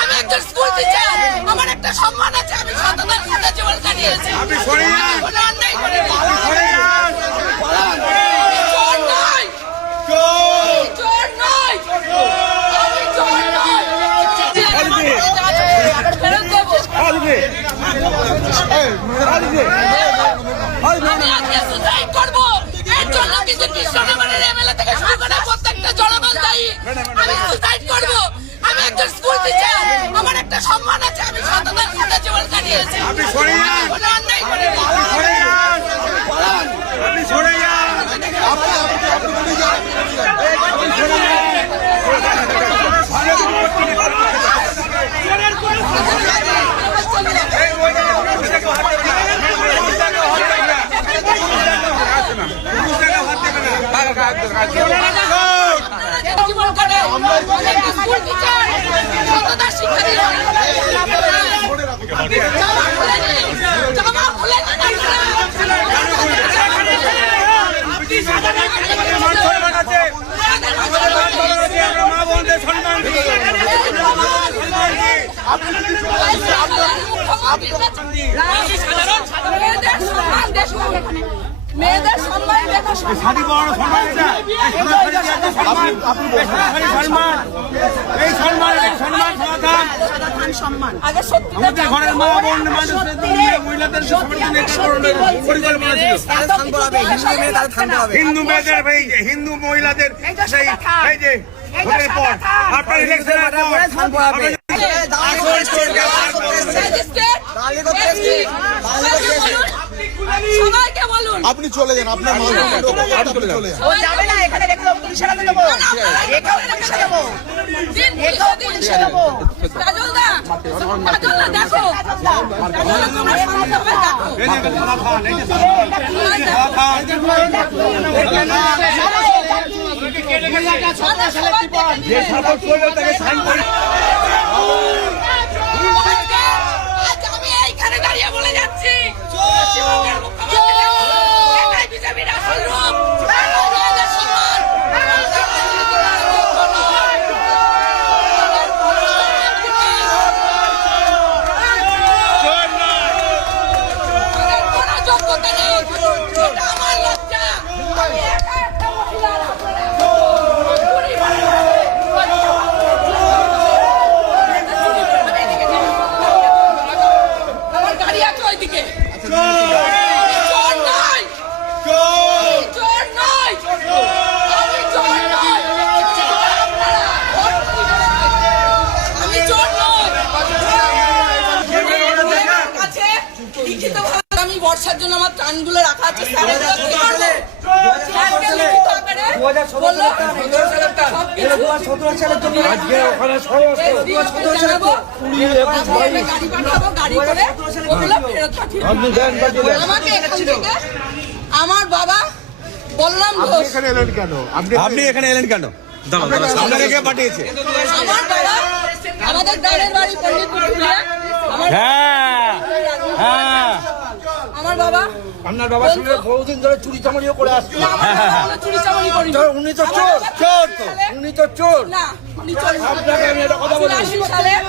আমি একজন school teacher, আমার একটা সম্মান আছে, আমি সততার সাথে জীবন কাটিয়েছি। আমি আজকে সুসাইড করবো, এর জন্য কিছু কৃষ্ণনগরের এমএলএ থেকে শুরু করে প্রত্যেকটা জনগণ দায়ী। আমি সুসাইড করবো, আমি একজন স্কুল টিচার, আমার একটা সম্মান আছে, আমি সততার সাথে জীবন কাটিয়েছি। কোনো অন্যায় করিনি। জীবন কাটে স্কুল টিচার, সততার শিক্ষা দিল। জামা খুলে মেয়েদের সম্মান দেখো, আগে সত্যি ঘরের মা বোন মহিলাদের হিন্দু মেয়েদের, হিন্দু মহিলাদের সেই এই যে ভোটের পর আপনার ইলেকশনের সবাইকে বলুন আপনি চলে যান, আপনার চলে যান। আমি এইখানে দাঁড়িয়ে বলে যাচ্ছি বিজেপির আসল রূপ। আমি বর্ষার জন্য আমার কানগুলো রাখা আছে, আমার বাবা বললাম আপনি এখানে এলেন কেন? আপনাকে কে পাঠিয়েছে? আমার বাবা, আমাদের গ্রামের বাড়ি পণ্ডিতপুর। আমার বাবা, আপনার বাবার সঙ্গে বহুদিন ধরে চুরি চামারিও করে আসছে। চুরি চামারি করি, উনি তো চোর, চোর তো উনি তো চোর। না উনি চোর। আপনাকে আমি একটা কথা বলি,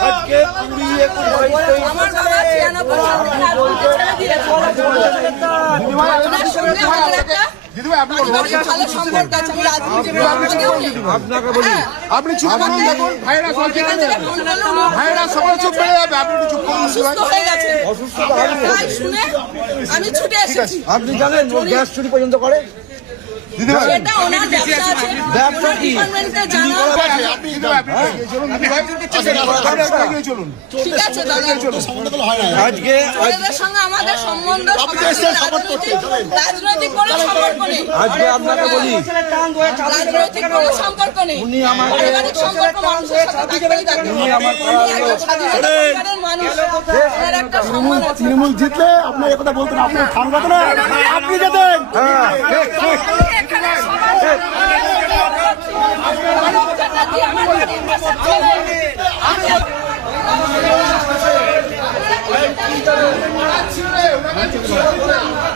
আজকে কুড়ি আমার বাবা 96 সালে ছেড়ে দিয়েছে। আপনাকে বলি, আপনি চুপ করুন, দেখুন ভাইরা সকলে চুপ করে যাবে, আপনি চুপ করুন। আমি ছুটে এসেছি। আপনি জানেন গ্যাস চুরি পর্যন্ত করে? সেটা ওনার ব্যবসা আছে, ব্যবসা কি? চলুন, ঠিক আছে দাদা। আজকে ওদের সঙ্গে আমাদের সম্বন্ধ রাজনৈতিক কোনো সম্পর্ক নেই। আজকে আপনাকে বলি, রাজনৈতিক কোনো সম্পর্ক নেই, পারিবারিক সম্পর্ক মানুষের সাথে থাকতেই থাকে। উনি একটা স্বাধীন পরিবারের মানুষ, ওনার একটা সম্মান আছে। তৃণমূল জিতলে আপনি একথা বলতেন, আপনি ঠান্ডা তো না, আপনি যেতেন। আমার করবো।